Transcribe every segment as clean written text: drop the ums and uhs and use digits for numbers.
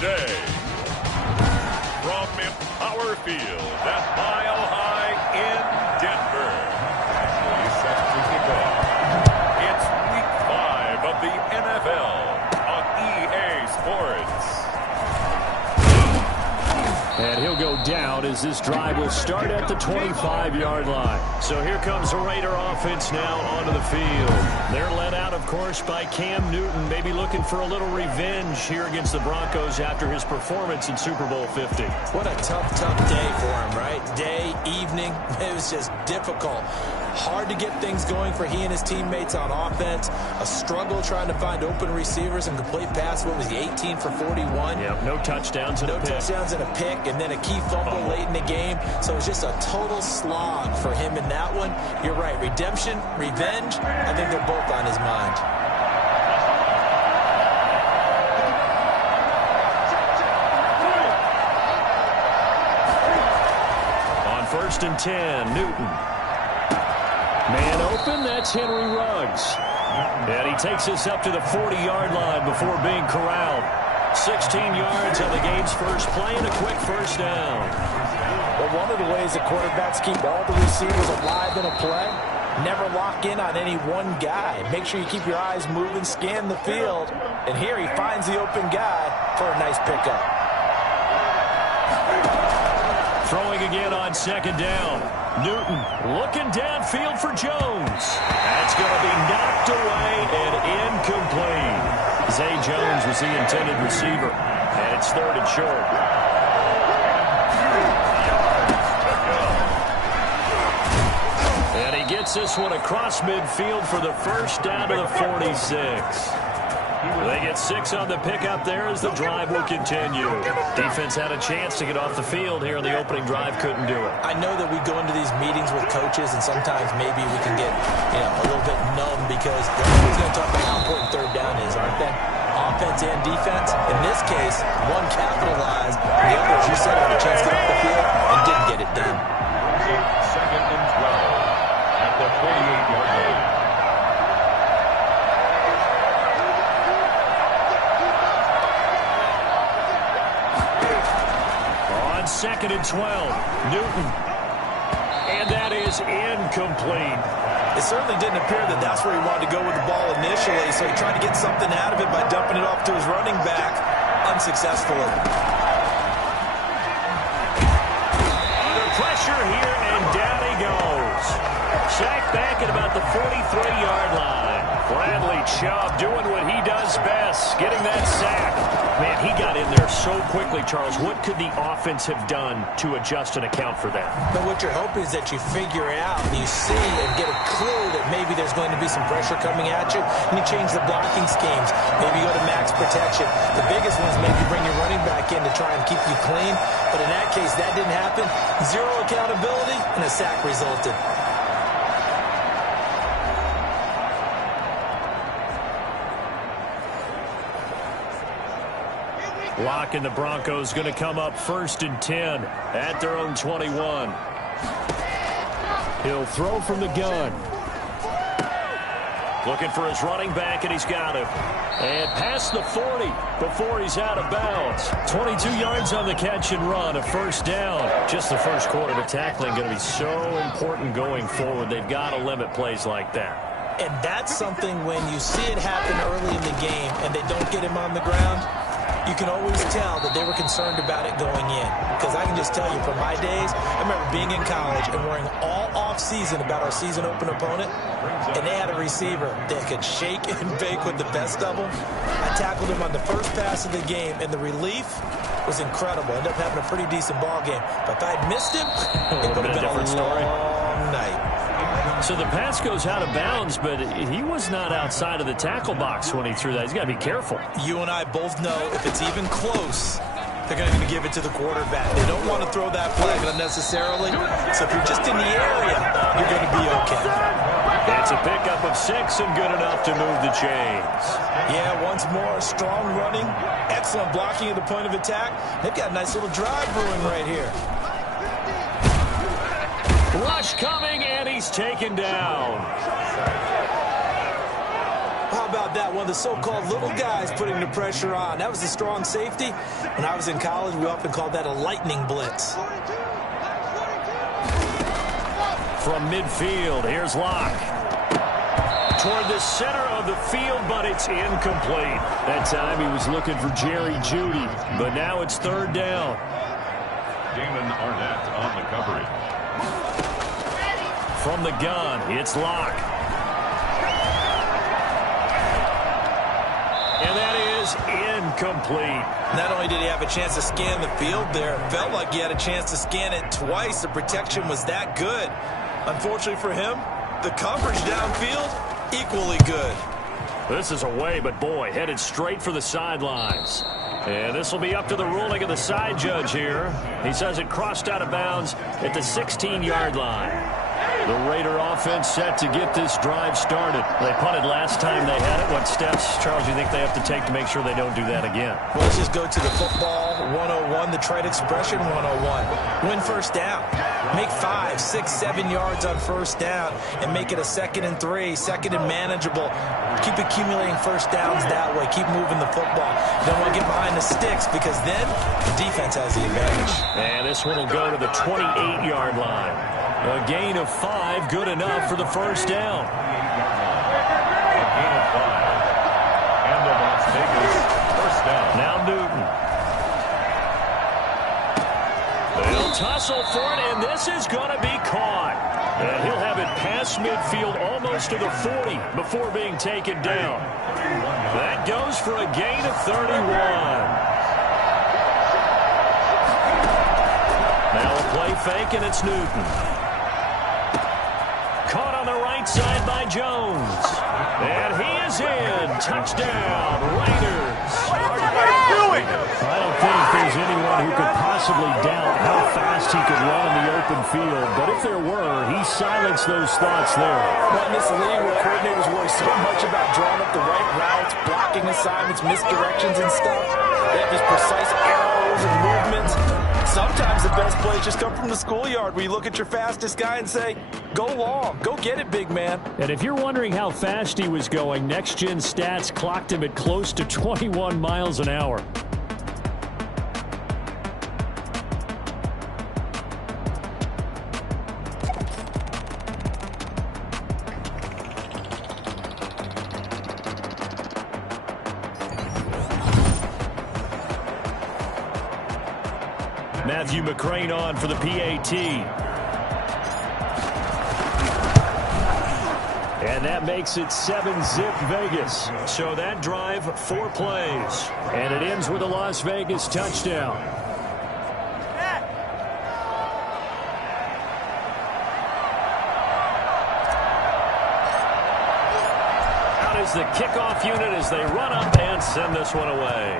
day. From Empower Field at Mile High in Denver. It's Week 5 of the NFL on EA Sports. And he'll go down as this drive will start at the 25-yard line. So here comes the Raider offense now onto the field. They're led out, of course, by Cam Newton, maybe looking for a little revenge here against the Broncos after his performance in Super Bowl 50. What a tough day for him, right? Day, evening, it was just difficult. Hard to get things going for he and his teammates on offense. A struggle trying to find open receivers and complete pass. What was he, 18 for 41? Yep, no touchdowns and a pick. No touchdowns and a pick, and then a key fumble late in the game. So it's just a total slog for him in that one. You're right, redemption, revenge, I think they're both on his mind. On 1st and 10, Newton. Man open, that's Henry Ruggs. And he takes us up to the 40-yard line before being corralled. 16 yards on the game's first play and a quick first down. Well, one of the ways that quarterbacks keep all the receivers alive in a play, never lock in on any one guy. Make sure you keep your eyes moving, scan the field. And here he finds the open guy for a nice pickup. Throwing again on 2nd down. Newton looking downfield for Jones. That's going to be knocked away and incomplete. Zay Jones was the intended receiver. And it's 3rd and short. And he gets this one across midfield for the first down to the 46. They get 6 on the pickup there as the drive will continue. Defense had a chance to get off the field here in the opening drive, couldn't do it. I know that we go into these meetings with coaches, and sometimes maybe we can get a little bit numb because they're always going to talk about how important 3rd down is, aren't they? Offense and defense. In this case, one capitalized, the other, as you said, had a chance to get off the field and didn't get it done. 2nd and 12 at the 48-yard line. On 2nd and 12, Newton. And that is incomplete. It certainly didn't appear that that's where he wanted to go with the ball initially, so he tried to get something out of it by dumping it off to his running back unsuccessfully. Under pressure here, and down he goes. Sacked back at about the 43-yard line. Bradley Chubb doing what he does best, getting that sack. Man, he got in there so quickly, Charles. What could the offense have done to adjust and account for that? But what you're hoping is that you figure out, you see, and get a clue that maybe there's going to be some pressure coming at you, and you change the blocking schemes. Maybe go to max protection. The biggest one is maybe bring your running back in to try and keep you clean. But in that case, that didn't happen. Zero accountability, and a sack resulted. Lock and the Broncos going to come up 1st and 10 at their own 21. He'll throw from the gun. Looking for his running back, and he's got him. And past the 40 before he's out of bounds. 22 yards on the catch and run, a first down. Just the first quarter, but tackling going to be so important going forward. They've got to limit plays like that. And that's something when you see it happen early in the game and they don't get him on the ground, you can always tell that they were concerned about it going in. Because I can just tell you from my days, I remember being in college and worrying all off-season about our season open opponent, and they had a receiver that could shake and bake with the best of them. I tackled him on the first pass of the game, and the relief was incredible. Ended up having a pretty decent ball game. But if I had missed him, it would have been a long night. So the pass goes out of bounds, but he was not outside of the tackle box when he threw that. He's got to be careful. You and I both know if it's even close, they're going to give it to the quarterback. They don't want to throw that flag unnecessarily. So if you're just in the area, you're going to be okay. It's a pickup of 6 and good enough to move the chains. Yeah, once more, strong running, excellent blocking at the point of attack. They've got a nice little drive brewing right here. Rush coming, and he's taken down. How about that? One of the so-called little guys putting the pressure on. That was a strong safety. When I was in college, we often called that a lightning blitz. From midfield, here's Locke. Toward the center of the field, but it's incomplete. That time he was looking for Jerry Jeudy, but now it's third down. Damon Arnett on the coverage. From the gun, it's Locke. And that is incomplete. Not only did he have a chance to scan the field there, it felt like he had a chance to scan it twice. The protection was that good. Unfortunately for him, the coverage downfield, equally good. This is away, but boy, headed straight for the sidelines. And this will be up to the ruling of the side judge here. He says it crossed out of bounds at the 16-yard line. The Raider offense set to get this drive started. They punted last time they had it. What steps, Charles, do you think they have to take to make sure they don't do that again? Well, let's just go to the football 101, the trade expression 101. Win first down. Make 5, 6, 7 yards on first down and make it a 2nd and 3, 2nd and manageable. Keep accumulating first downs that way. Keep moving the football. You don't want to get behind the sticks because then the defense has the advantage. And this one will go to the 28-yard line. A gain of 5, good enough for the first down. A gain of 5. And the Las Vegas first down. Now Newton. They'll tussle for it, and this is going to be caught. And he'll have it past midfield almost to the 40 before being taken down. That goes for a gain of 31. Now a play fake, and it's Newton. Caught on the right side by Jones. And he is in. Touchdown, Raiders. I don't think there's anyone who could possibly doubt how fast he could run in the open field. But if there were, he silenced those thoughts there. Well, in this league where coordinators worry so much about drawing up the right routes, blocking assignments, misdirections and stuff, they have these precise arrows and movements. Sometimes the best plays just come from the schoolyard where you look at your fastest guy and say, go long, go get it, big man. And if you're wondering how fast he was going, Next Gen Stats clocked him at close to 21 miles an hour. Matthew McCrane on for the PAT. And that makes it 7-zip Vegas. So that drive, 4 plays. And it ends with a Las Vegas touchdown. Out is the kickoff unit as they run up and send this one away.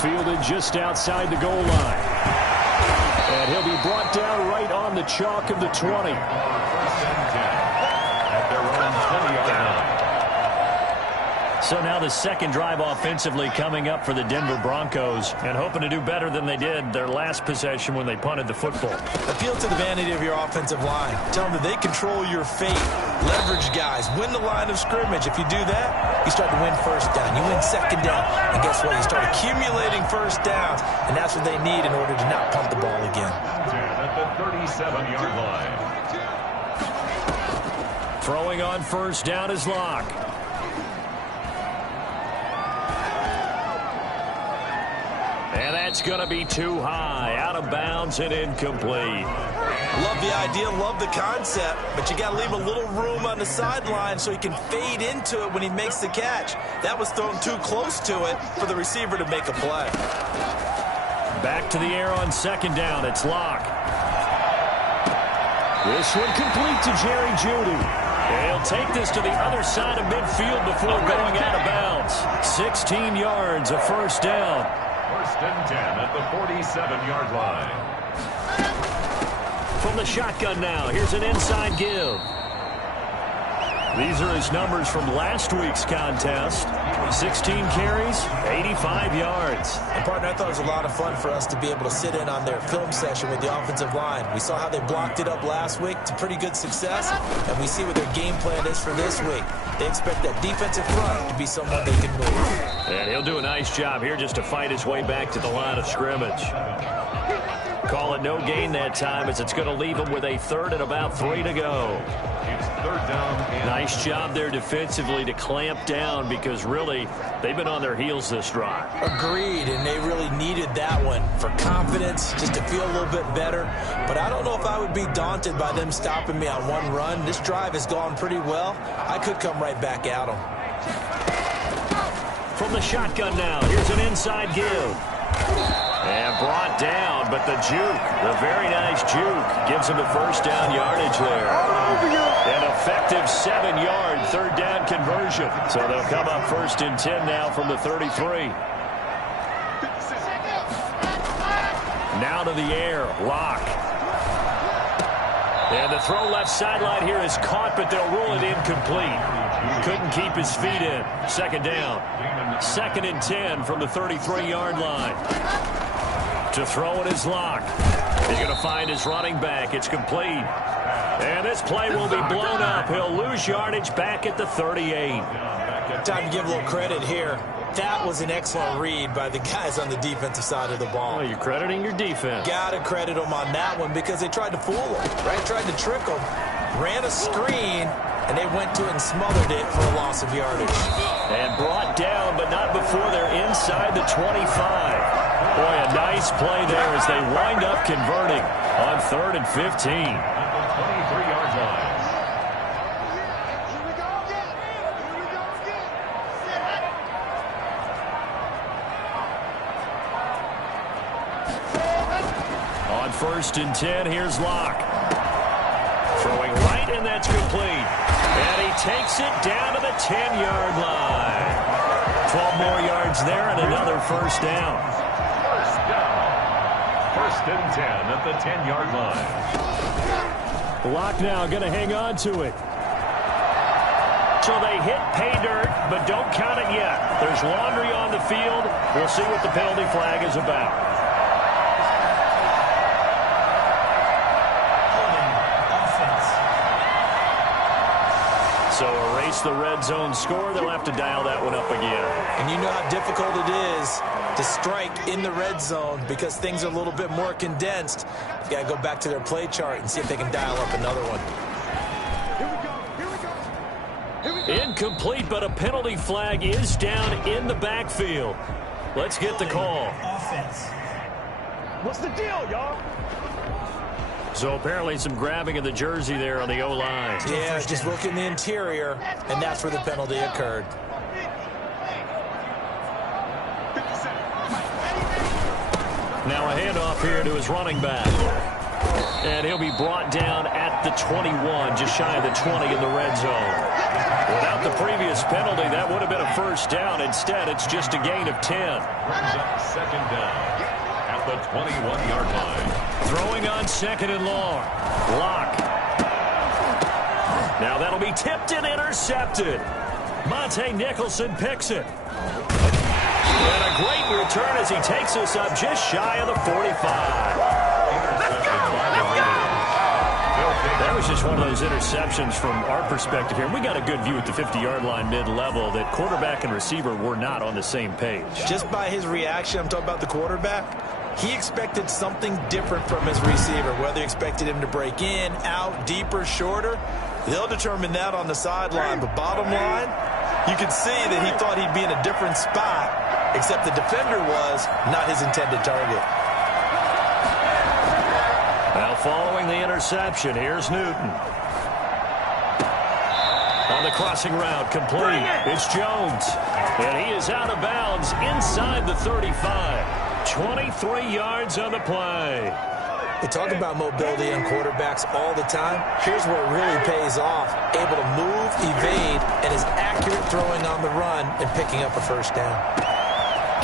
Fielded just outside the goal line. And he'll be brought down right on the chalk of the 20. First and 10 at their own 20-yard line. So now the second drive offensively coming up for the Denver Broncos and hoping to do better than they did their last possession when they punted the football. Appeal to the vanity of your offensive line. Tell them that they control your fate. Leverage guys. Win the line of scrimmage. If you do that, you start to win first down. You win second down. And guess what? You start accumulating first downs. And that's what they need in order to not punt the ball again. At the 37-yard line. Throwing on first down is Locke. And that's going to be too high. Out of bounds and incomplete. Love the idea, love the concept, but you got to leave a little room on the sideline so he can fade into it when he makes the catch. That was thrown too close to it for the receiver to make a play. Back to the air on second down. It's Locke. This one complete to Jerry Jeudy. He'll take this to the other side of midfield before going out of bounds. 16 yards, a first down. First and 10 at the 47-yard line. From the shotgun now, here's an inside give. These are his numbers from last week's contest. 16 carries, 85 yards. And, partner, I thought it was a lot of fun for us to be able to sit in on their film session with the offensive line. We saw how they blocked it up last week to pretty good success, and we see what their game plan is for this week. They expect that defensive front to be someone they can move. And he'll do a nice job here just to fight his way back to the line of scrimmage. Call it no gain that time as it's going to leave him with a 3rd and about 3 to go. It's 3rd down. Nice job there defensively to clamp down because really they've been on their heels this drive. Agreed, and they really needed that one for confidence, just to feel a little bit better. But I don't know if I would be daunted by them stopping me on one run. This drive has gone pretty well. I could come right back at them. From the shotgun now, here's an inside give. And brought down, but the juke, the very nice juke, gives him a 1st down yardage there. An effective 7-yard 3rd down conversion. So they'll come up 1st and 10 now from the 33. Now to the air, Locke. And the throw left sideline here is caught, but they'll rule it incomplete. Couldn't keep his feet in. 2nd down. 2nd and 10 from the 33-yard line. To throw it is Locke. He's going to find his running back. It's complete. And this play will be blown up. He'll lose yardage back at the 38. Time to give a little credit here. That was an excellent read by the guys on the defensive side of the ball. Well, you're crediting your defense. Got to credit them on that one because they tried to fool them, right? Tried to trick them. Ran a screen, and they went to it and smothered it for a loss of yardage. And brought down, but not before they're inside the 25. Boy, a nice play there as they wind up converting on 3rd and 15. 23-yard line. On 1st and 10, here's Locke. Throwing right, and that's complete. And he takes it down to the 10-yard line. 12 more yards there and another 1st down. 1st and 10 at the 10-yard line. Locke now going to hang on to it. So they hit pay dirt, but don't count it yet. There's laundry on the field. We'll see what the penalty flag is about. So erase the red zone score. They'll have to dial that one up again. And you know how difficult it is to strike in the red zone because things are a little bit more condensed. You got to go back to their play chart and see if they can dial up another one. Incomplete, but a penalty flag is down in the backfield. Let's get the call. Offense. What's the deal, y'all? So apparently some grabbing of the jersey there on the O-line. Yeah, just look in the interior, and that's where the penalty occurred. Now a handoff here to his running back. And he'll be brought down at the 21, just shy of the 20 in the red zone. Without the previous penalty, that would have been a 1st down. Instead, it's just a gain of 10. Brings up 2nd down at the 21-yard line. Throwing on 2nd and long. Locke. Now that'll be tipped and intercepted. Monte Nicholson picks it. And a great return as he takes us up just shy of the 45. That was just one of those interceptions from our perspective here. We got a good view at the 50-yard line mid-level that quarterback and receiver were not on the same page. Just by his reaction, I'm talking about the quarterback, he expected something different from his receiver, whether he expected him to break in, out, deeper, shorter. They'll determine that on the sideline. But bottom line, you can see that he thought he'd be in a different spot, except the defender was not his intended target. Now following the interception, here's Newton. On the crossing route, complete. It's Jones. And he is out of bounds inside the 35. 23 yards on the play. They talk about mobility on quarterbacks all the time. Here's where it really pays off. Able to move, evade, and is accurate throwing on the run and picking up a 1st down.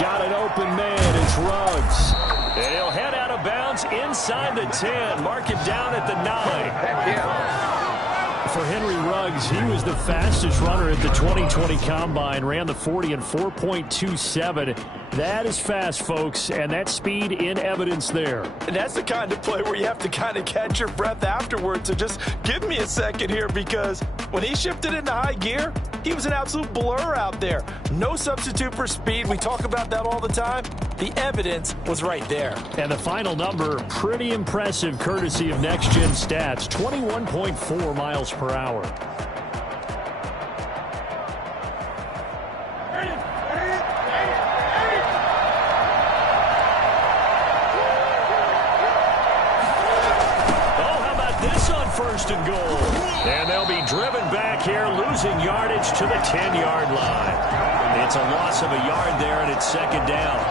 Got an open man. It's Ruggs. And he'll head out of bounds inside the 10. Mark it down at the 9. for Henry Ruggs. He was the fastest runner at the 2020 Combine, ran the 40 in 4.27. That is fast, folks, and that speed in evidence there. And that's the kind of play where you have to kind of catch your breath afterwards. So just give me a second here, because when he shifted into high gear, he was an absolute blur out there. No substitute for speed. We talk about that all the time. The evidence was right there. And the final number, pretty impressive, courtesy of Next Gen Stats, 21.4 miles per hour. First and goal. And they'll be driven back here, losing yardage to the 10-yard line. It's a loss of a yard there, and it's second down.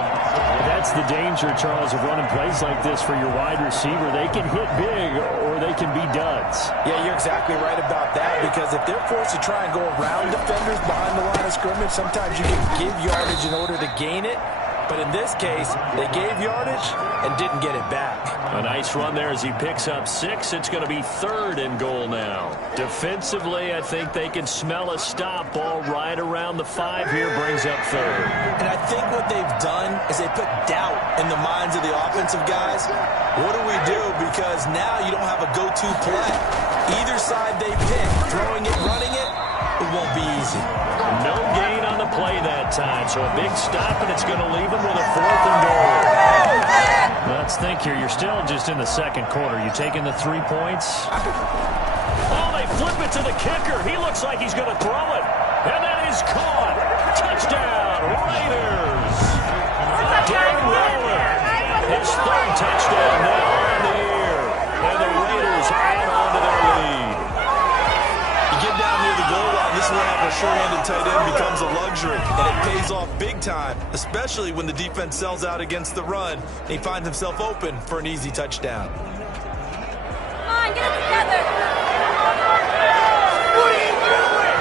That's the danger, Charles, of running plays like this for your wide receiver. They can hit big, or they can be duds. Yeah, you're exactly right about that, because if they're forced to try and go around defenders behind the line of scrimmage, sometimes you can give yardage in order to gain it. But in this case, they gave yardage and didn't get it back. A nice run there as he picks up 6. It's going to be third and goal now. Defensively, I think they can smell a stop. Ball right around the 5 here, brings up third. And I think what they've done is they put doubt in the minds of the offensive guys. What do we do? Because now you don't have a go-to play. Either side they pick, throwing it, running it, it won't be easy. No gain on the play that time, so a big stop, and it's going to leave them with a 4th and goal. Let's think here. You're still just in the second quarter. You taking the 3 points? Oh, they flip it to the kicker. He looks like he's going to throw it, and that is caught. Touchdown, Raiders. Darren Waller, his 3rd touchdown now on the year, and the Raiders add on to their lead. You get down near the goal line, this is when having a sure-handed tight end becomes a luxury, and it pays off big time, especially when the defense sells out against the run, and he finds himself open for an easy touchdown. Come on, get it together. What are you doing?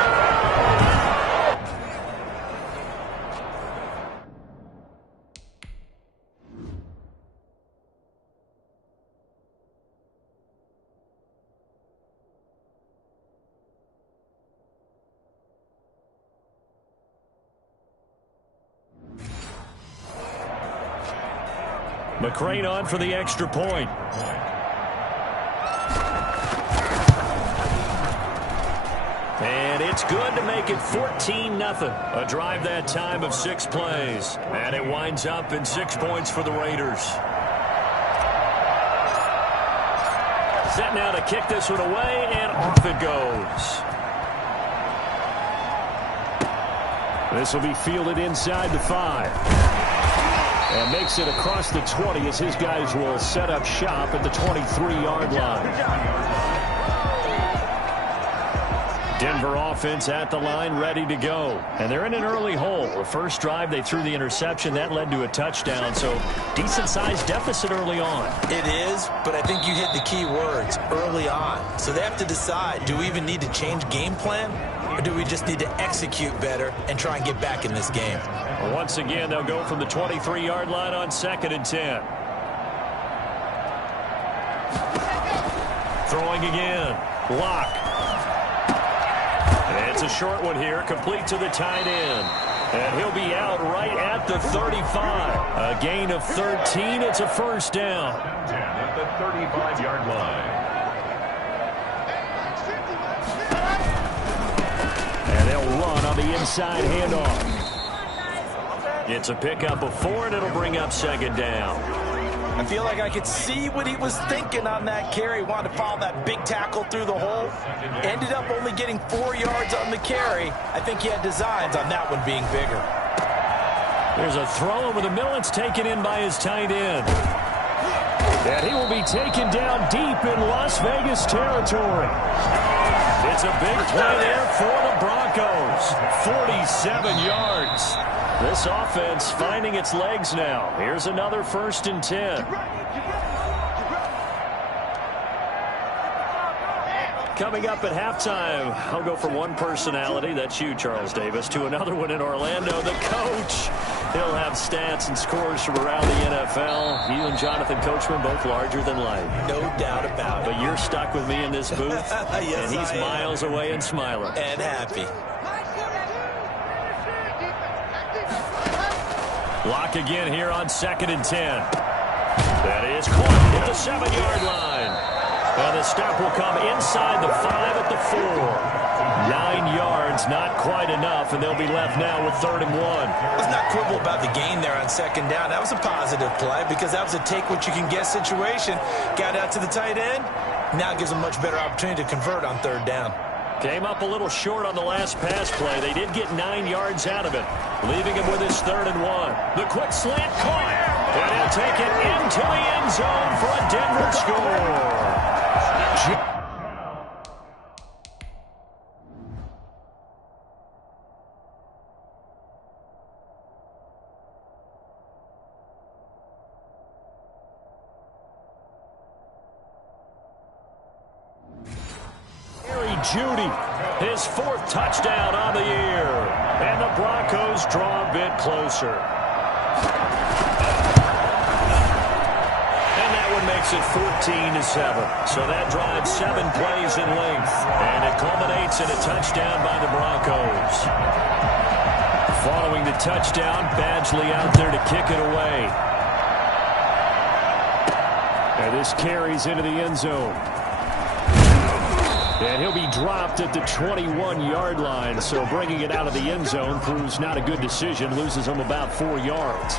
McCrane on for the extra point. And it's good to make it 14-0. A drive that time of 6 plays. And it winds up in 6 points for the Raiders. Set now to kick this one away, and off it goes. This will be fielded inside the 5. And makes it across the 20 as his guys will set up shop at the 23-yard line. Denver offense at the line, ready to go. And they're in an early hole. The first drive, they threw the interception. That led to a touchdown, so decent-sized deficit early on. It is, but I think you hit the key words, early on. So they have to decide, do we even need to change game plan? Or do we just need to execute better and try and get back in this game? Well, once again, they'll go from the 23-yard line on 2nd and 10. Throwing again. Lock. And it's a short one here, complete to the tight end. And he'll be out right at the 35. A gain of 13. It's a first down. At the 35-yard line. And they'll run on the inside handoff. It's a pickup of 4, and it'll bring up second down. I feel like I could see what he was thinking on that carry. He wanted to follow that big tackle through the hole. Ended up only getting 4 yards on the carry. I think he had designs on that one being bigger. There's a throw over the middle. It's taken in by his tight end. And he will be taken down deep in Las Vegas territory. It's a big play there for the Broncos. 47 yards. This offense finding its legs now. Here's another 1st and 10. Coming up at halftime, I'll go from one personality, that's you, Charles Davis, to another one in Orlando, the coach. He'll have stats and scores from around the NFL. you and Jonathan Coachman both larger than life. No doubt about it. But you're stuck with me in this booth, yes, and he's miles away and smiling. And happy. Lock again here on 2nd and 10. That is caught at the 7-yard line. And the stop will come inside the 5 at the 4. 9 yards, not quite enough, and they'll be left now with 3rd and 1. Let's not quibble about the gain there on 2nd down. That was a positive play because that was a take-what-you-can-get situation. Got out to the tight end. Now gives them much better opportunity to convert on 3rd down. Came up a little short on the last pass play. They did get 9 yards out of it, leaving him with his 3rd and 1. The quick slant caught, and he'll take it into the end zone for a Denver score. Judy, his 4th touchdown on the year. And the Broncos draw a bit closer. And that one makes it 14-7. So that drives 7 plays in length. And it culminates in a touchdown by the Broncos. Following the touchdown, Badgley out there to kick it away. And this carries into the end zone. And he'll be dropped at the 21-yard line, so bringing it out of the end zone proves not a good decision, loses him about 4 yards.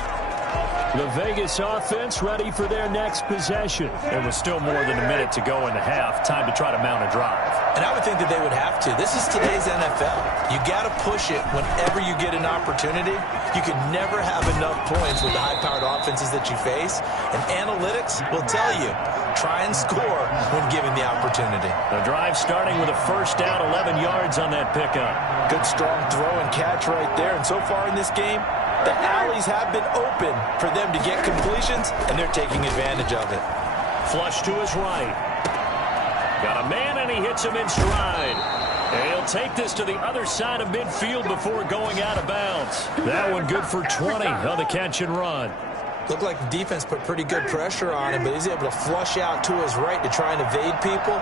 The Vegas offense ready for their next possession. There was still more than a minute to go in the half. Time to try to mount a drive. And I would think that they would have to. This is today's NFL. You got to push it whenever you get an opportunity. You can never have enough points with the high-powered offenses that you face. And analytics will tell you, try and score when given the opportunity. The drive starting with a 1st down, 11 yards on that pickup. Good strong throw and catch right there. And so far in this game, the alleys have been open for them to get completions, and they're taking advantage of it. Flush to his right. Got a man, and he hits him in stride. And he'll take this to the other side of midfield before going out of bounds. That one good for 20 on the catch and run. Looked like the defense put pretty good pressure on him, but he's able to flush out to his right to try and evade people.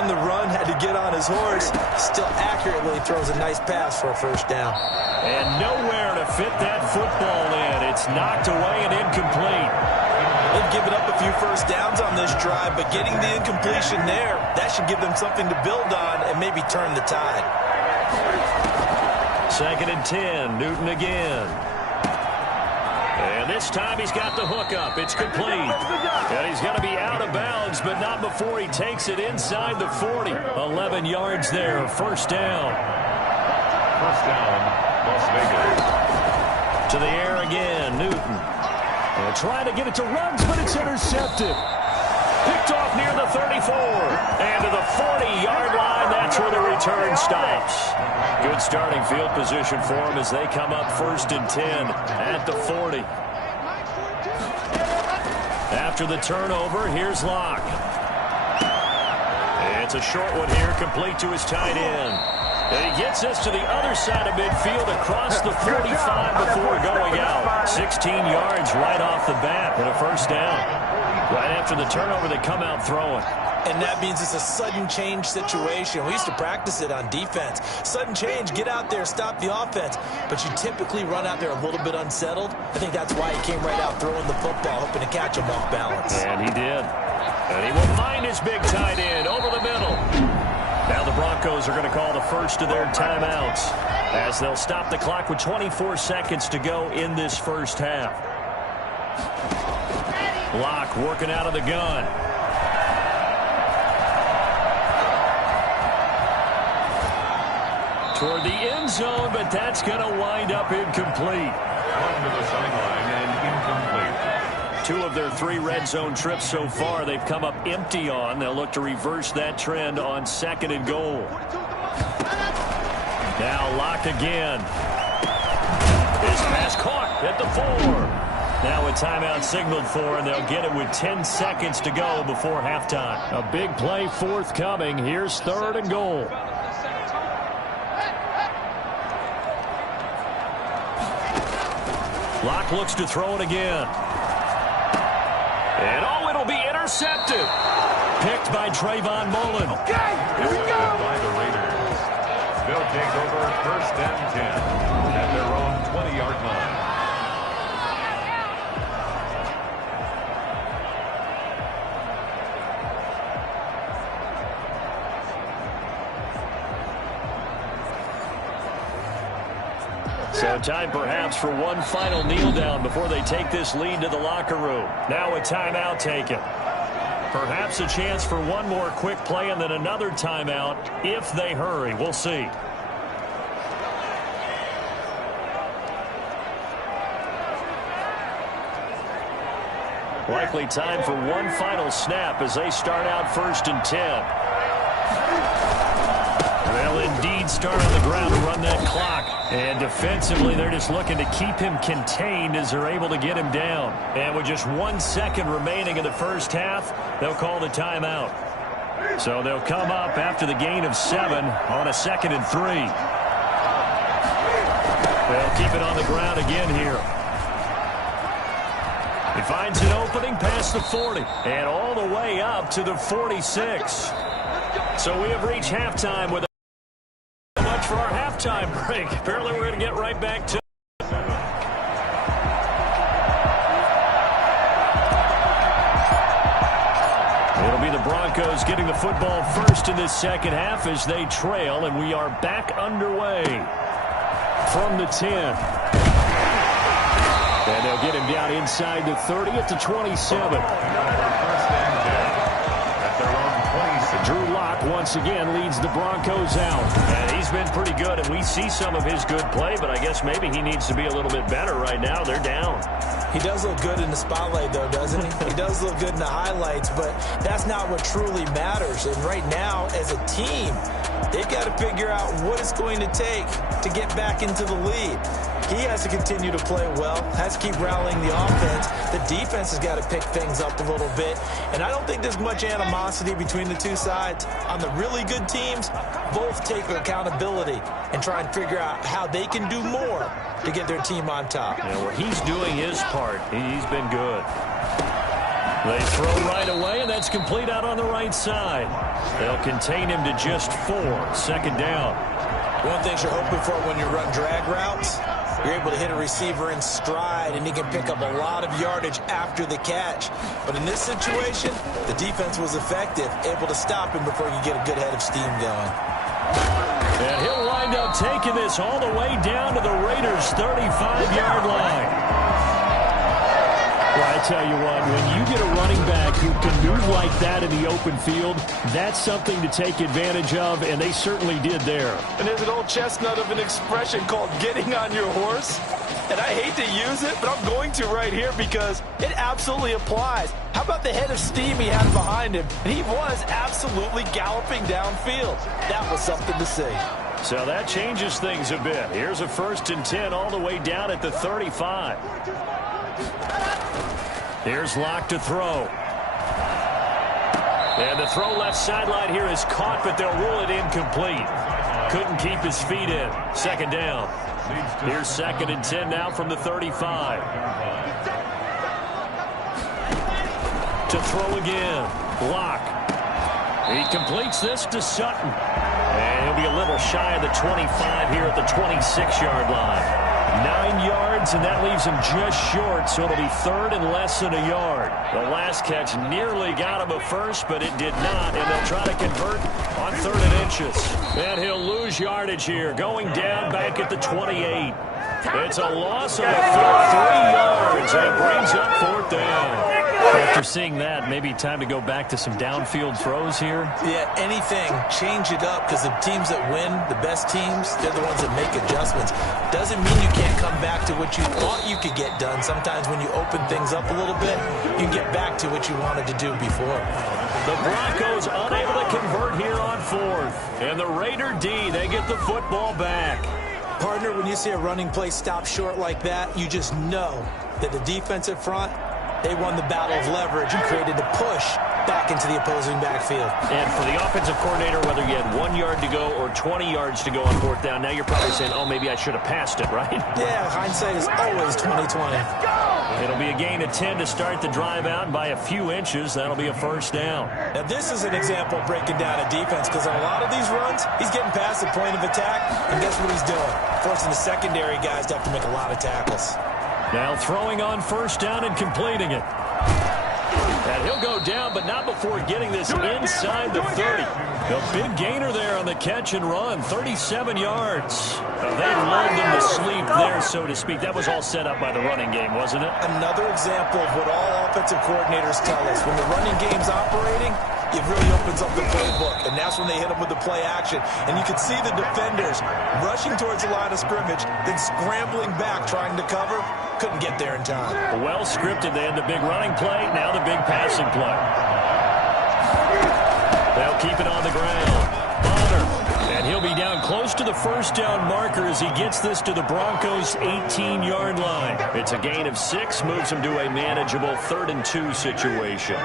On the run, had to get on his horse. Still accurately throws a nice pass for a 1st down. And nowhere to fit that football in. It's knocked away and incomplete. They've given up a few 1st downs on this drive, but getting the incompletion there, that should give them something to build on and maybe turn the tide. 2nd and 10, Newton again. And this time he's got the hook up. It's complete. And he's going to be out of bounds, but not before he takes it inside the 40. 11 yards there, 1st down. 1st down, Las Vegas. To the air again, Newton. And trying to get it to Ruggs, but it's intercepted. Picked off near the 34. And to the 40-yard line, that's where the return stops. Good starting field position for him as they come up 1st and 10 at the 40. After the turnover, here's Locke. It's a short one here, complete to his tight end. And he gets this to the other side of midfield across the 45 before going out. 16 yards right off the bat and a 1st down. Right after the turnover, they come out throwing. And that means it's a sudden change situation. We used to practice it on defense. Sudden change, get out there, stop the offense. But you typically run out there a little bit unsettled. I think that's why he came right out throwing the football, hoping to catch him off balance. And he did. And he will find his big tight end over the middle. Now the Broncos are going to call the first of their timeouts as they'll stop the clock with 24 seconds to go in this 1st half. Locke working out of the gun. Toward the end zone, but that's going to wind up incomplete. To the sideline and incomplete. 2 of their 3 red zone trips so far they've come up empty on. They'll look to reverse that trend on 2nd and goal. Now Locke again. His pass caught at the 4. Now a timeout signaled for, and they'll get it with 10 seconds to go before halftime. A big play forthcoming. Here's 3rd and goal. Locke looks to throw it again. intercepted. Picked by Trayvon Mullen. Okay, here we go. By the Raiders. They'll take over 1st and 10 at their own 20-yard line. So time perhaps for one final kneel down before they take this lead to the locker room. Now a timeout taken. Perhaps a chance for one more quick play and then another timeout if they hurry. We'll see. Likely time for one final snap as they start out 1st and 10. They'll indeed start on the ground to run that clock. And defensively, they're just looking to keep him contained as they're able to get him down. And with just 1 second remaining in the first half, they'll call the timeout. So they'll come up after the gain of 7 on a 2nd and 3. They'll keep it on the ground again here. He finds an opening past the 40 and all the way up to the 46. So we have reached halftime with much for our halftime break. Apparently we're going to get right back to it'll be the Broncos getting the football first in this second half as they trail, and we are back underway from the 10. And they'll get him down inside the 30 at the 27. Drew Lock once again leads the Broncos out. And he's been pretty good, and we see some of his good play, but I guess maybe he needs to be a little bit better right now. They're down. He does look good in the spotlight, though, doesn't he? He does look good in the highlights, but that's not what truly matters. And right now, as a team, they've got to figure out what it's going to take to get back into the lead. He has to continue to play well, has to keep rallying the offense. The defense has got to pick things up a little bit. And I don't think there's much animosity between the two sides. On the really good teams, both take accountability and try and figure out how they can do more to get their team on top. Yeah, well, he's doing his part. He's been good. They throw right away, and that's complete out on the right side. They'll contain him to just 4. 2nd down. One thing you're hoping for when you run drag routes, you're able to hit a receiver in stride, and he can pick up a lot of yardage after the catch. But in this situation, the defense was effective, able to stop him before you get a good head of steam going. And he'll wind up taking this all the way down to the Raiders' 35-yard line. Well, I tell you what, when you get a running back who can move like that in the open field, that's something to take advantage of, and they certainly did there. And there's an old chestnut of an expression called getting on your horse. And I hate to use it, but I'm going to right here because it absolutely applies. How about the head of steam he had behind him? And he was absolutely galloping downfield. That was something to see. So that changes things a bit. Here's a 1st and 10 all the way down at the 35. Here's Lock to throw. And the throw left sideline here is caught, but they'll rule it incomplete. Couldn't keep his feet in. 2nd down. Here's 2nd and 10 now from the 35. To throw again. Lock. He completes this to Sutton. And he'll be a little shy of the 25 here at the 26-yard line. 9 yards, and that leaves him just short, so it'll be 3rd and less than a yard. The last catch nearly got him a first, but it did not, and they'll try to convert on 3rd and inches. And he'll lose yardage here, going down back at the 28. It's a loss of 3 yards, and it brings up 4th down. After seeing that, maybe time to go back to some downfield throws here. Yeah, anything. Change it up, because the teams that win, the best teams, they're the ones that make adjustments. Doesn't mean you can't come back to what you thought you could get done. Sometimes when you open things up a little bit, you can get back to what you wanted to do before. The Broncos unable to convert here on 4th. And the Raider D, they get the football back. Partner, when you see a running play stop short like that, you just know that the defensive front, they won the battle of leverage and created a push back into the opposing backfield. And for the offensive coordinator, whether you had 1 yard to go or 20 yards to go on 4th down, now you're probably saying, oh, maybe I should have passed it, right? Yeah, hindsight is always 20/20. It'll be a gain of 10 to start the drive out, and by a few inches, that'll be a first down. Now, this is an example of breaking down a defense, because on a lot of these runs, he's getting past the point of attack, and guess what he's doing? Forcing the secondary guys to have to make a lot of tackles. Now throwing on first down and completing it. And he'll go down, but not before getting this inside the 30. The big gainer there on the catch and run, 37 yards. They lulled him to sleep there, so to speak. That was all set up by the running game, wasn't it? Another example of what all offensive coordinators tell us. When the running game's operating, it really opens up the playbook, and that's when they hit him with the play action. And you can see the defenders rushing towards the line of scrimmage, then scrambling back, trying to cover. Couldn't get there in time. Well scripted. They had the big running play, now the big passing play. They'll keep it on the ground. Bonner, and he'll be down close to the first down marker as he gets this to the Broncos' 18-yard line. It's a gain of 6, moves him to a manageable 3rd and 2 situation.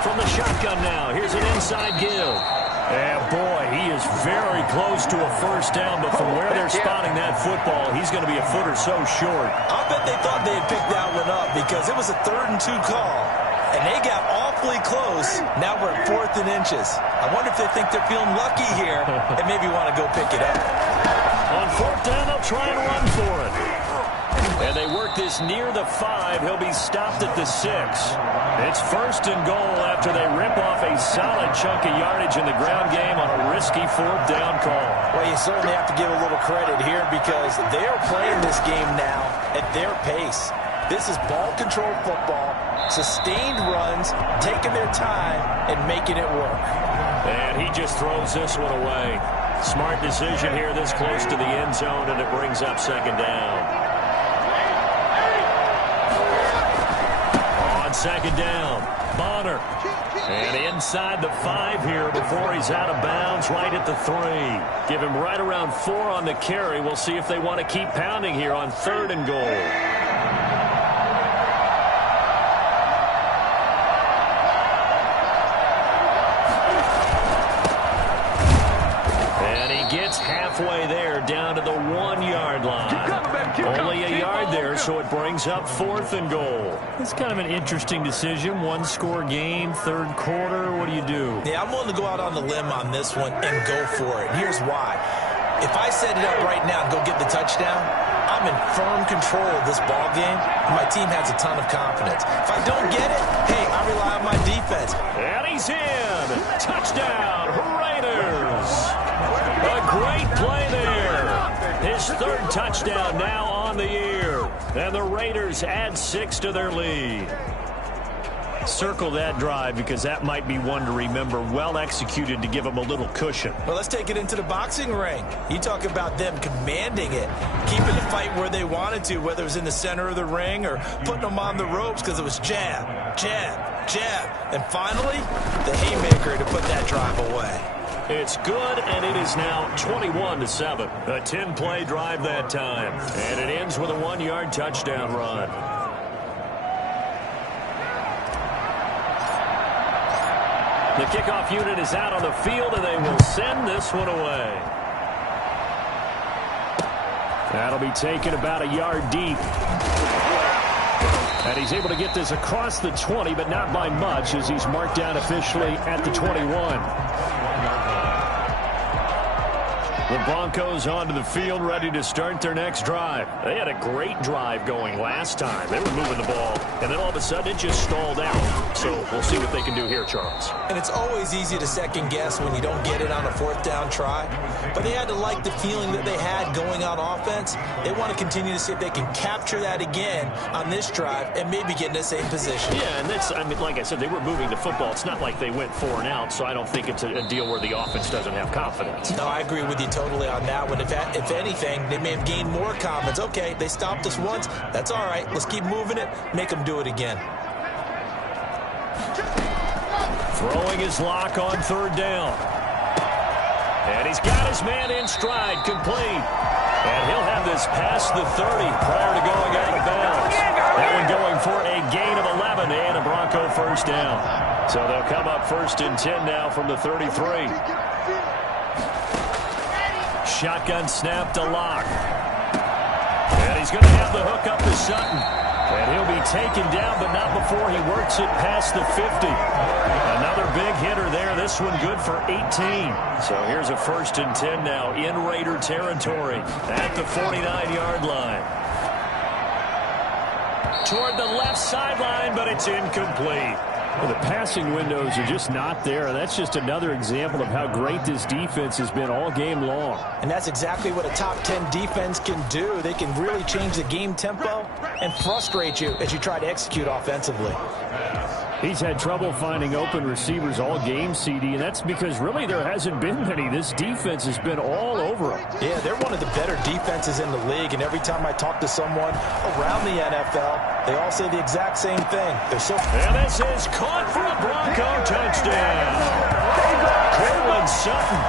From the shotgun now, here's an inside give. And boy, he is very close to a first down, but from where they're spotting that football, he's going to be a foot or so short. I'll bet they thought they had picked that one up because it was a 3rd and 2 call, and they got awfully close. Now we're at 4th and inches. I wonder if they think they're feeling lucky here and maybe want to go pick it up. On 4th down, they'll try and run for it. And they work this near the 5. He'll be stopped at the 6. It's 1st and goal after they rip off a solid chunk of yardage in the ground game on a risky 4th down call. Well, you certainly have to give a little credit here because they are playing this game now at their pace. This is ball-controlled football, sustained runs, taking their time, and making it work. And he just throws this one away. Smart decision here this close to the end zone, and it brings up 2nd down. On 2nd down, Bonner. And inside the 5 here before he's out of bounds, right at the 3. Give him right around 4 on the carry. We'll see if they want to keep pounding here on 3rd and goal. Gets halfway there, down to the 1-yard line. Only a yard there, so it brings up 4th and goal. It's kind of an interesting decision. 1-score game, 3rd quarter. What do you do? Yeah, I'm willing to go out on the limb on this one and go for it. Here's why. If I set it up right now and go get the touchdown, I'm in firm control of this ball game, and my team has a ton of confidence. If I don't get it, hey, I rely on my defense. And he's in. Touchdown, Raiders. A great play there. His 3rd touchdown now on the year. And the Raiders add 6 to their lead. Circle that drive because that might be one to remember. Well executed to give them a little cushion. Well, let's take it into the boxing ring. You talk about them commanding it, keeping the fight where they wanted to, whether it was in the center of the ring or putting them on the ropes because it was jab, jab, jab. And finally, the haymaker to put that drive away. It's good, and it is now 21-7. A 10-play drive that time. And it ends with a 1-yard touchdown run. The kickoff unit is out on the field, and they will send this one away. That'll be taken about a yard deep. And he's able to get this across the 20, but not by much, as he's marked down officially at the 21. The Broncos onto the field, ready to start their next drive. They had a great drive going last time. They were moving the ball, and then all of a sudden it just stalled out. So we'll see what they can do here, Charles. And it's always easy to second guess when you don't get it on a 4th down try. But they had to like the feeling that they had going on offense. They want to continue to see if they can capture that again on this drive and maybe get in the same position. Yeah, and that's, I mean, like I said, they were moving the football. It's not like they went 4 and out, so I don't think it's a deal where the offense doesn't have confidence. No, I agree with you totally on that one. If anything, they may have gained more confidence. Okay, they stopped us once. That's all right. Let's keep moving it. Make them do it again. Throwing his lock on 3rd down. And he's got his man in stride, complete. And he'll have this past the 30 prior to going out of bounds. That one going for a gain of 11 and a Bronco 1st down. So they'll come up 1st and 10 now from the 33. shotgun snap to Locke. And he's going to have the hook up to Sutton. And he'll be taken down, but not before he works it past the 50. Another big hitter there. This one good for 18. So here's a 1st and 10 now in Raider territory at the 49-yard line. Toward the left sideline, but it's incomplete. Well, the passing windows are just not there. That's just another example of how great this defense has been all game long. And that's exactly what a top 10 defense can do. They can really change the game tempo and frustrate you as you try to execute offensively. He's had trouble finding open receivers all game, CD, and that's because really there hasn't been many. This defense has been all over him. Yeah, they're one of the better defenses in the league, and every time I talk to someone around the NFL, they all say the exact same thing. They're so... And this is caught for a Bronco touchdown. Cortland Sutton,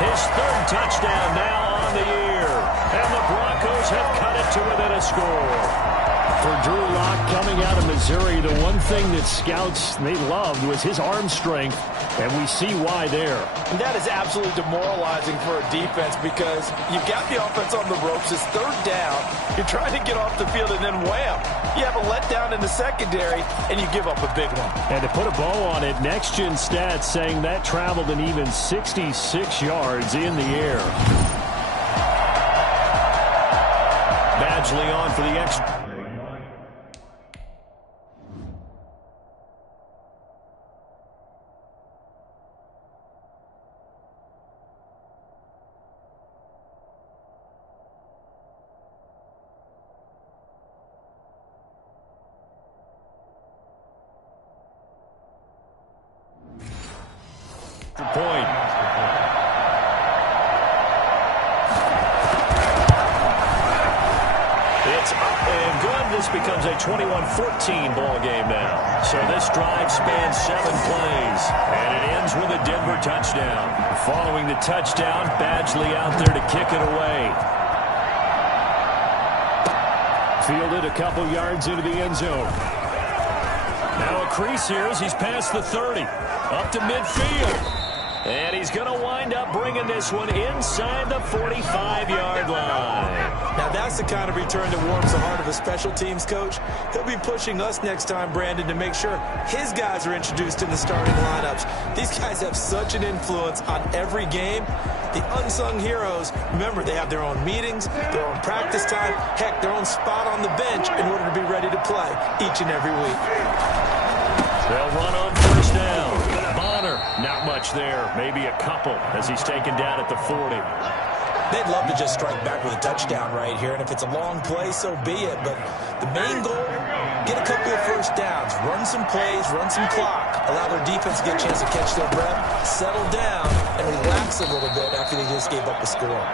his 3rd touchdown now on the year. And the Broncos have cut it to within a score. For Drew Lock coming out of Missouri, the one thing that scouts they loved was his arm strength, and we see why there. And that is absolutely demoralizing for a defense because you've got the offense on the ropes. It's 3rd down. You're trying to get off the field, and then wham, you have a letdown in the secondary, and you give up a big one. And to put a bow on it, Next Gen Stats saying that traveled an even 66 yards in the air. Badgley on for the extra. Point. It's up and good. This becomes a 21-14 ball game now. So this drive spans 7 plays, and it ends with a Denver touchdown. Following the touchdown, Badgley out there to kick it away. Fielded a couple yards into the end zone. Now a crease here as he's past the 30. Up to midfield. And he's going to wind up bringing this one inside the 45-yard line. Now that's the kind of return that warms the heart of a special teams coach. He'll be pushing us next time, Brandon, to make sure his guys are introduced in the starting lineups. These guys have such an influence on every game. The unsung heroes, remember, they have their own meetings, their own practice time, heck, their own spot on the bench in order to be ready to play each and every week. They'll run on 1st down. Not much there, maybe a couple as he's taken down at the 40. They'd love to just strike back with a touchdown right here, and if it's a long play, so be it. But the main goal, get a couple of 1st downs, run some plays, run some clock, allow their defense to get a chance to catch their breath, settle down, and relax a little bit after they just gave up a score.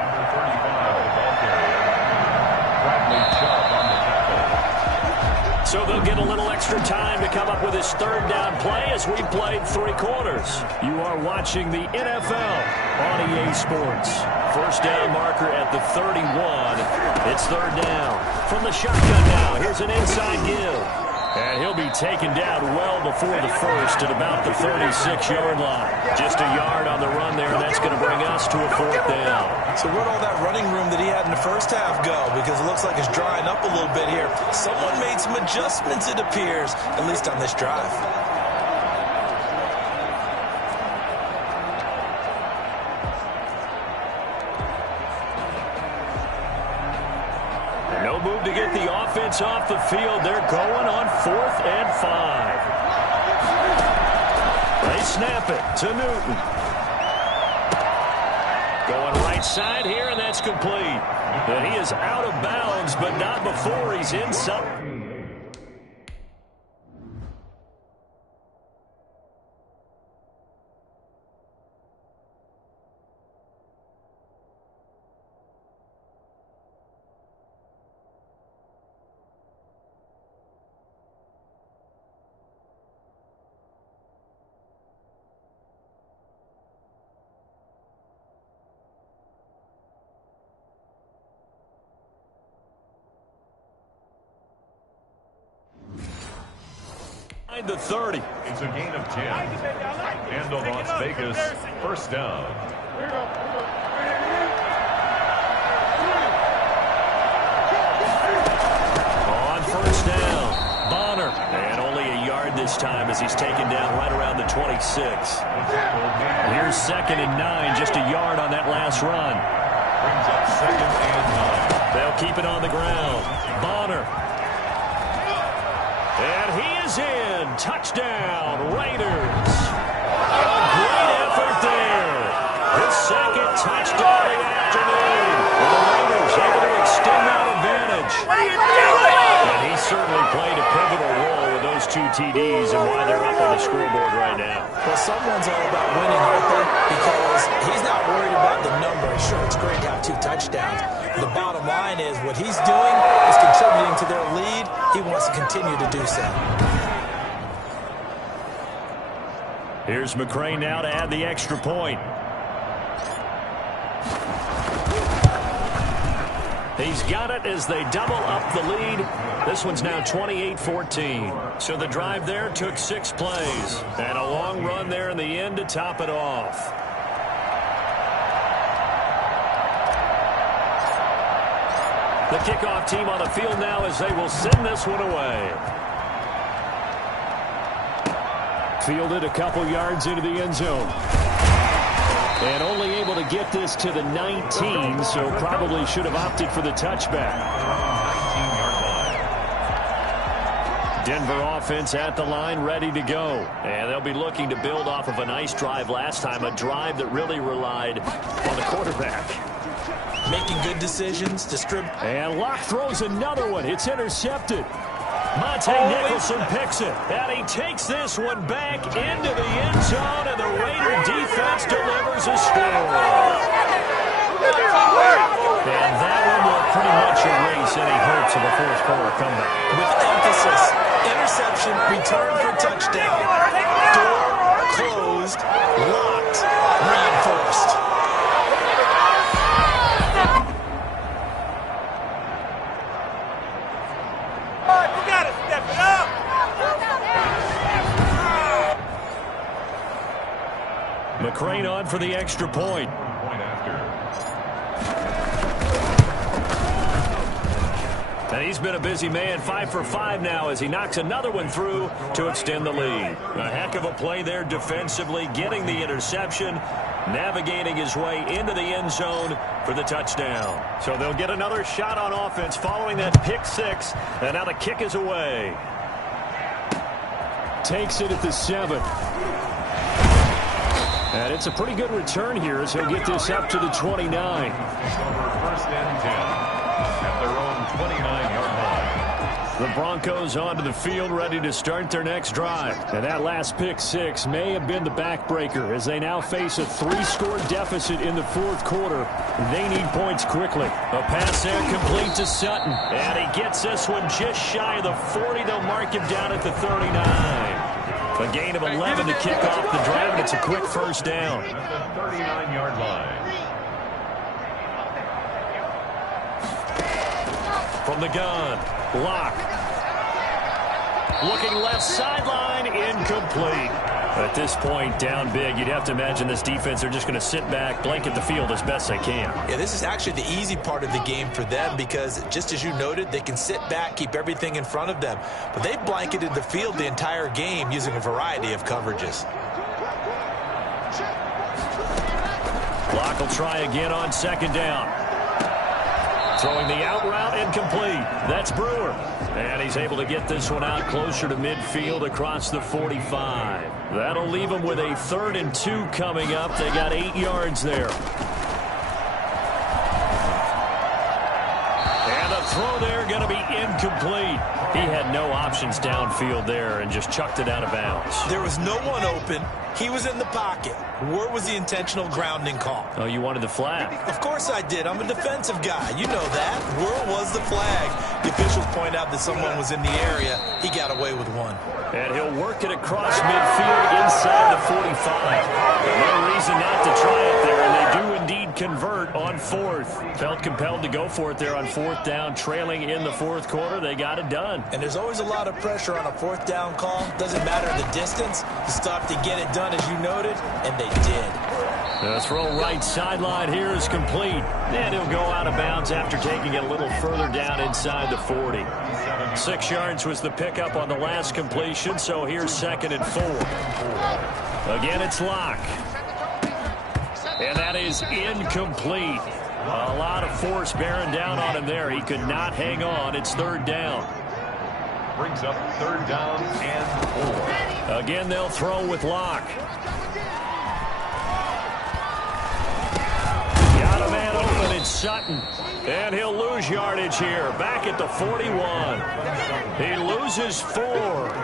So they'll get a little extra time to come up with his 3rd down play as we played 3 quarters. You are watching the NFL on EA Sports. 1st down marker at the 31. It's 3rd down. From the shotgun now, here's an inside give. And he'll be taken down well before the 1st at about the 36-yard line. Just a yard on the run there, and that's going to bring us to a 4th down. So where'd all that running room that he had in the 1st half go? Because it looks like it's drying up a little bit here. Someone made some adjustments, it appears, at least on this drive. No move to get the offense off the field. They're going on 4th and 5. They snap it to Newton. Going right side here, and that's complete. And he is out of bounds, but not before he's inside. The 30. It's a gain of 10. And the Las Vegas 1st down. this time as he's taken down right around the 26. Here's 2nd and 9, just a yard on that last run. Brings up 2nd and 9. They'll keep it on the ground. Bonner. And he is in. Touchdown, Raiders. A great effort there. His 2nd touchdown of the afternoon. And the Raiders able to extend that advantage. What are you doing? And he certainly played a pivotal role with those 2 TDs and why they're up on the scoreboard right now. Well, someone's all about winning, aren't they? Because he's not worried about the number. Sure, it's great to have 2 touchdowns. The bottom line is what he's doing is contributing to their lead. He wants to continue to do so. Here's McCray now to add the extra point. He's got it as they double up the lead. This one's now 28-14. So the drive there took 6 plays. And a long run there in the end to top it off. The kickoff team on the field now as they will send this one away. Fielded a couple yards into the end zone. And only able to get this to the 19, so probably should have opted for the touchback. 19-yard line. Denver offense at the line, ready to go. And they'll be looking to build off of a nice drive last time, a drive that really relied on the quarterback. Making good decisions, And Locke throws another one. It's intercepted. Monte Nicholson picks it. And he takes this one back into the end zone, and the Raider defense delivers a score. And that one will pretty much erase any hopes of a fourth quarter comeback. with emphasis. Interception, return for touchdown. Door closed, locked, reinforced. McCray on for the extra point. Point after. And he's been a busy man, 5 for 5 now as he knocks another one through to extend the lead. A heck of a play there defensively, getting the interception, navigating his way into the end zone for the touchdown. So they'll get another shot on offense following that pick six, and now the kick is away. Takes it at the 7. And it's a pretty good return here as he'll get this up to the 29. First and 10 at their own 29-yard line. The Broncos onto the field ready to start their next drive. And that last pick six may have been the backbreaker as they now face a 3-score deficit in the fourth quarter. They need points quickly. A pass there complete to Sutton. And he gets this one just shy of the 40. They'll mark him down at the 39. A gain of 11 to kick off the drive, and it's a quick first down. At the 39-yard line. From the gun, Locke. Looking left sideline, incomplete. At this point, down big, you'd have to imagine this defense, they're just going to sit back, blanket the field as best they can. Yeah, this is actually the easy part of the game for them because, just as you noted, they can sit back, keep everything in front of them. But they've blanketed the field the entire game using a variety of coverages. Locke will try again on second down. Throwing the out route, incomplete. That's Brewer. And he's able to get this one out closer to midfield across the 45. That'll leave him with a 3rd and 2 coming up. They got 8 yards there. And the throw there going to be incomplete. He had no options downfield there and just chucked it out of bounds. There was no one open. He was in the pocket. Where was the intentional grounding call? Oh, you wanted the flag? Of course I did. I'm a defensive guy. You know that. Where was the flag? The officials point out that someone was in the area. He got away with one. And he'll work it across midfield inside the 45. No reason not to try it there, and they do indeed convert on 4th. Felt compelled to go for it there on 4th down, trailing in the 4th quarter. They got it done. And there's always a lot of pressure on a 4th down call. Doesn't matter the distance. You still have to get it done, as you noted, and they did. The throw right sideline here is complete. And he'll go out of bounds after taking it a little further down inside the 40. 6 yards was the pickup on the last completion, so here's 2nd and 4. Again, it's Locke. And that is incomplete. A lot of force bearing down on him there. He could not hang on. It's 3rd down. Brings up 3rd down and 4. Again, they'll throw with Locke. Got a man open. It's Sutton. And he'll lose yardage here. Back at the 41. He loses 4.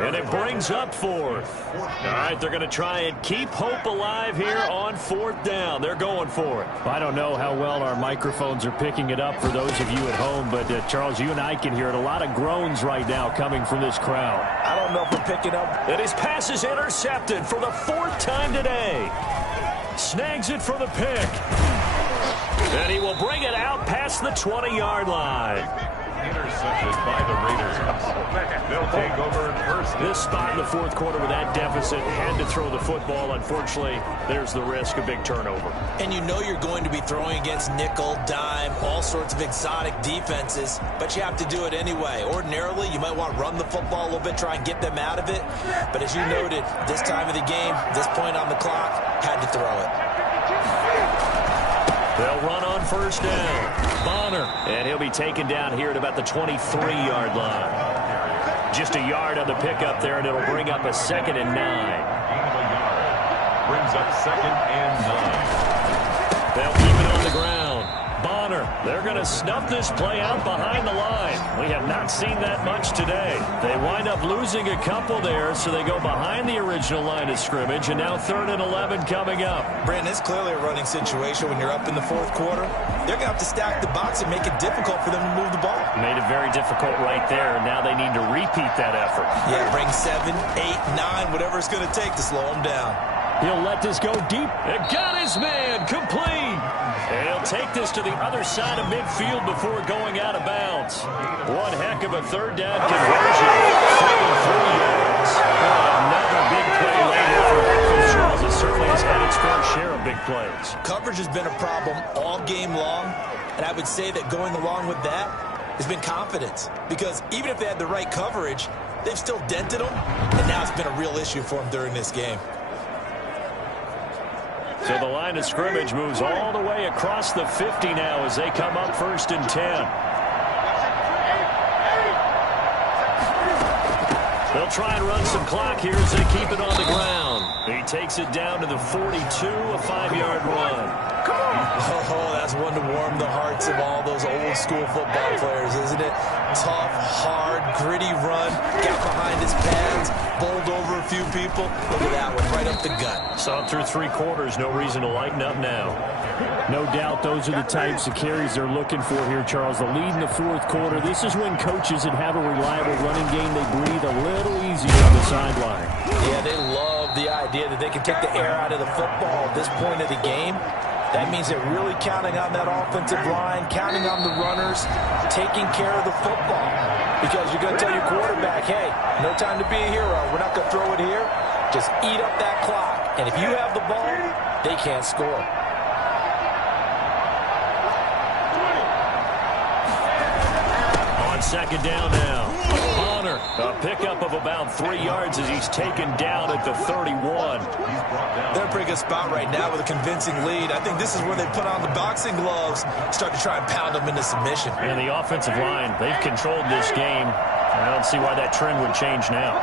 And it brings up 4th. All right, they're going to try and keep hope alive here on 4th down. They're going for it. I don't know how well our microphones are picking it up for those of you at home, but Charles, you and I can hear it. A lot of groans right now coming from this crowd. I don't know if we're picking up. And his pass is intercepted for the 4th time today. Snags it for the pick. And he will bring it out past the 20-yard line. Intercepted by the Raiders. They'll take over 1st. This spot in the 4th quarter with that deficit, had to throw the football. Unfortunately, there's the risk of big turnover. And you know you're going to be throwing against nickel, dime, all sorts of exotic defenses, but you have to do it anyway. Ordinarily, you might want to run the football a little bit, try and get them out of it. But as you noted, this time of the game, this point on the clock, had to throw it. They'll run on 1st down. Bonner. And he'll be taken down here at about the 23-yard line. Just a yard on the pickup there, and it'll bring up a 2nd and 9. Brings up 2nd and 9. They'll keep it on the ground. Bonner. They're going to snuff this play out behind the line. We have not seen that much today. They wind up losing a couple there, so they go behind the original line of scrimmage, and now 3rd and 11 coming up. Brandon, it's clearly a running situation when you're up in the 4th quarter. They're going to have to stack the box and make it difficult for them to move the ball. Made it very difficult right there, and now they need to repeat that effort. Yeah, bring 7, 8, 9, whatever it's going to take to slow them down. He'll let this go deep. And got his man complete. And he'll take this to the other side of midfield before going out of bounds. One heck of a 3rd down conversion. 33 yards. Another big play later for Broncos. Charles, it certainly has had its fair share of big plays. Coverage has been a problem all game long, and I would say that going along with that has been confidence. Because even if they had the right coverage, they've still dented them, and now it's been a real issue for them during this game. So the line of scrimmage moves all the way across the 50 now as they come up 1st and 10. They'll try and run some clock here as they keep it on the ground. He takes it down to the 42, a 5-yard run. Oh, that's one to warm the hearts of all those old school football players, isn't it? Tough, hard, gritty run, got behind his pads, bowled over a few people. Look at that one, right up the gut. Saw through 3 quarters, no reason to lighten up now. No doubt those are the types of carries they're looking for here, Charles. The lead in the 4th quarter. This is when coaches that have a reliable running game, they breathe a little easier on the sideline. Yeah, they love the idea that they can take the air out of the football at this point of the game. That means they're really counting on that offensive line, counting on the runners, taking care of the football. Because you're going to tell your quarterback, hey, no time to be a hero. We're not going to throw it here. Just eat up that clock. And if you have the ball, they can't score. On 2nd down now. Bonner, a pickup of about 3 yards as he's taken down at the 31. They're in a pretty good spot right now with a convincing lead. I think this is where they put on the boxing gloves, start to try and pound them into submission. And the offensive line, they've controlled this game. I don't see why that trend would change now.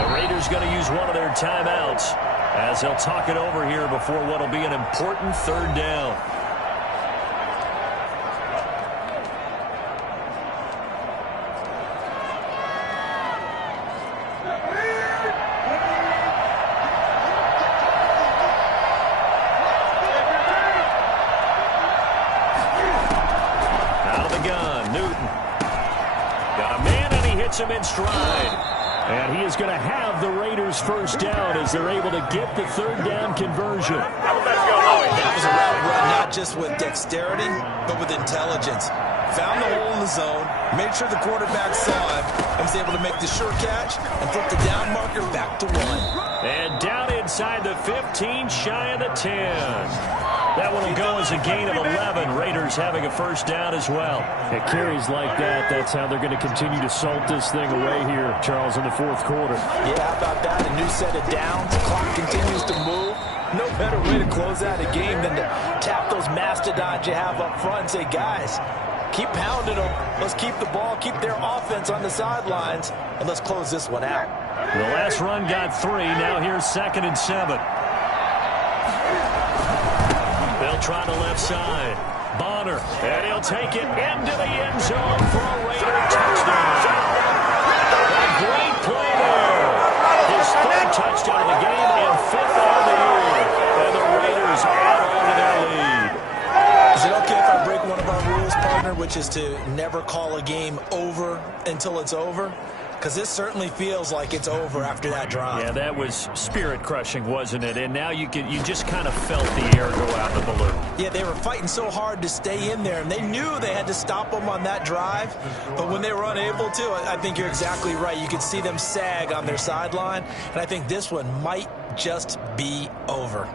The Raiders going to use one of their timeouts as they'll talk it over here before what will be an important 3rd down. Him in stride. And he is going to have the Raiders 1st down as they're able to get the 3rd down conversion. That was a route run not just with dexterity, but with intelligence. Found the hole in the zone, made sure the quarterback saw him, and was able to make the sure catch and flip the down marker back to 1. And down inside the 15, shy of the 10. That one will go as a gain of 11. Raiders having a first down as well. At carries like that, that's how they're going to continue to salt this thing away here, Charles, in the fourth quarter. Yeah, how about that? A new set of downs. The clock continues to move. No better way to close out a game than to tap those mastodons you have up front and say, guys, keep pounding them. Let's keep the ball, keep their offense on the sidelines, and let's close this one out. The last run got 3. Now here's 2nd and 7. They'll try the left side. Bonner, and he'll take it into the end zone for a Raider touchdown. A great play there. His 3rd touchdown of the game and 5th on the year. And the Raiders add on to their lead. Is it okay if I break one of our rules, partner, which is to never call a game over until it's over? Because this certainly feels like it's over after that drive. Yeah, that was spirit-crushing, wasn't it? And now you just kind of felt the air go out of the balloon. Yeah, they were fighting so hard to stay in there, and they knew they had to stop them on that drive. But when they were unable to, I think you're exactly right. You could see them sag on their sideline, and I think this one might just be over.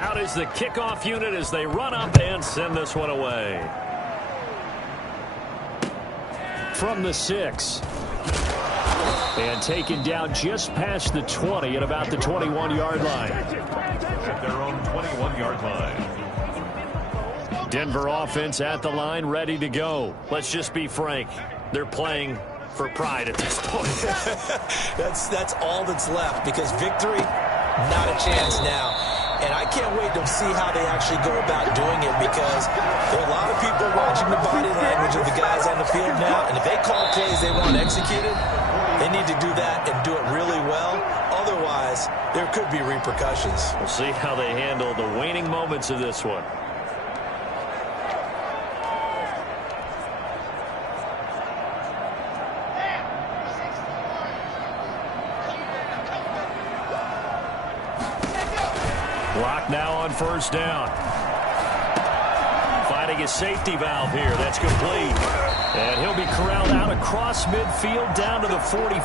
Out is the kickoff unit as they run up and send this one away. From the 6. And taken down just past the 20 at about the 21-yard line. At their own 21-yard line. Denver offense at the line, ready to go. Let's just be frank. They're playing for pride at this point. That's all that's left, because victory, not a chance now. And I can't wait to see how they actually go about doing it, because there are a lot of people watching the body language of the guys on the field now, and if they call plays they want executed, they need to do that and do it really well. Otherwise, there could be repercussions. We'll see how they handle the waning moments of this one. Clock now on first down. Finding a safety valve here. That's complete. And he'll be corralled out across midfield down to the 45.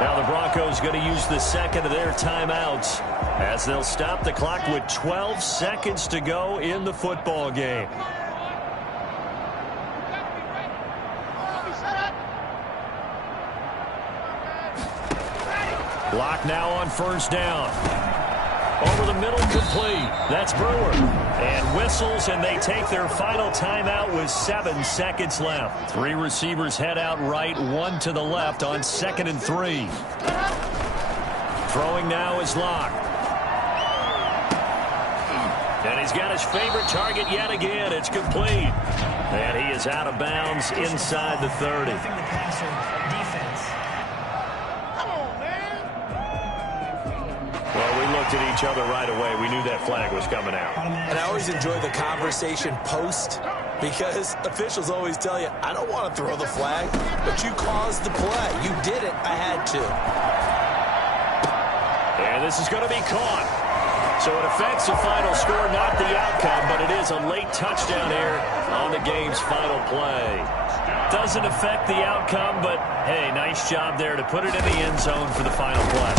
Now the Broncos going to use the 2nd of their timeouts as they'll stop the clock with 12 seconds to go in the football game. Clock now on first down. Over the middle, complete. That's Brewer. And whistles, and they take their final timeout with 7 seconds left. 3 receivers head out right, 1 to the left on 2nd and 3. Throwing now is Locke. And he's got his favorite target yet again. It's complete. And he is out of bounds inside the 30. At each other right away. We knew that flag was coming out. And I always enjoy the conversation post, because officials always tell you, I don't want to throw the flag, but you caused the play. You did it. I had to. And this is going to be caught. So it affects the final score, not the outcome, but it is a late touchdown here on the game's final play. Doesn't affect the outcome, but hey, nice job there to put it in the end zone for the final play.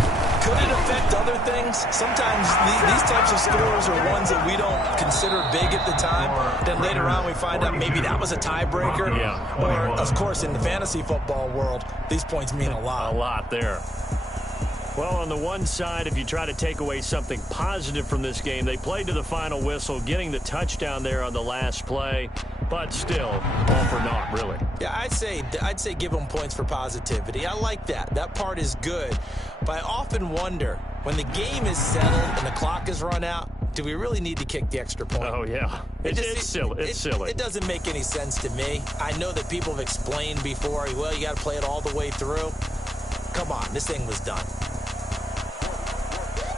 Could it affect other things? Sometimes these types of scores are ones that we don't consider big at the time. Then later on we find out maybe that was a tiebreaker. Yeah. Or, of course, in the fantasy football world, these points mean a lot. A lot there. Well, on the one side, if you try to take away something positive from this game, they played to the final whistle, getting the touchdown there on the last play. But still, all for naught, really. Yeah, I'd say give them points for positivity. I like that. That part is good. But I often wonder, when the game is settled and the clock is run out, do we really need to kick the extra point? Oh, yeah. It's silly. It's silly. It doesn't make any sense to me. I know that people have explained before, well, you got to play it all the way through. Come on, this thing was done.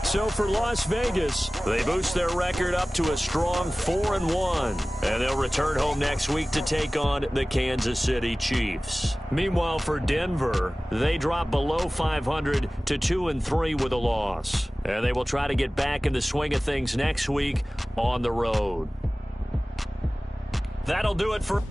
So for Las Vegas, they boost their record up to a strong 4-1. And they'll return home next week to take on the Kansas City Chiefs. Meanwhile, for Denver, they drop below 500 to 2-3 with a loss. And they will try to get back in the swing of things next week on the road. That'll do it for...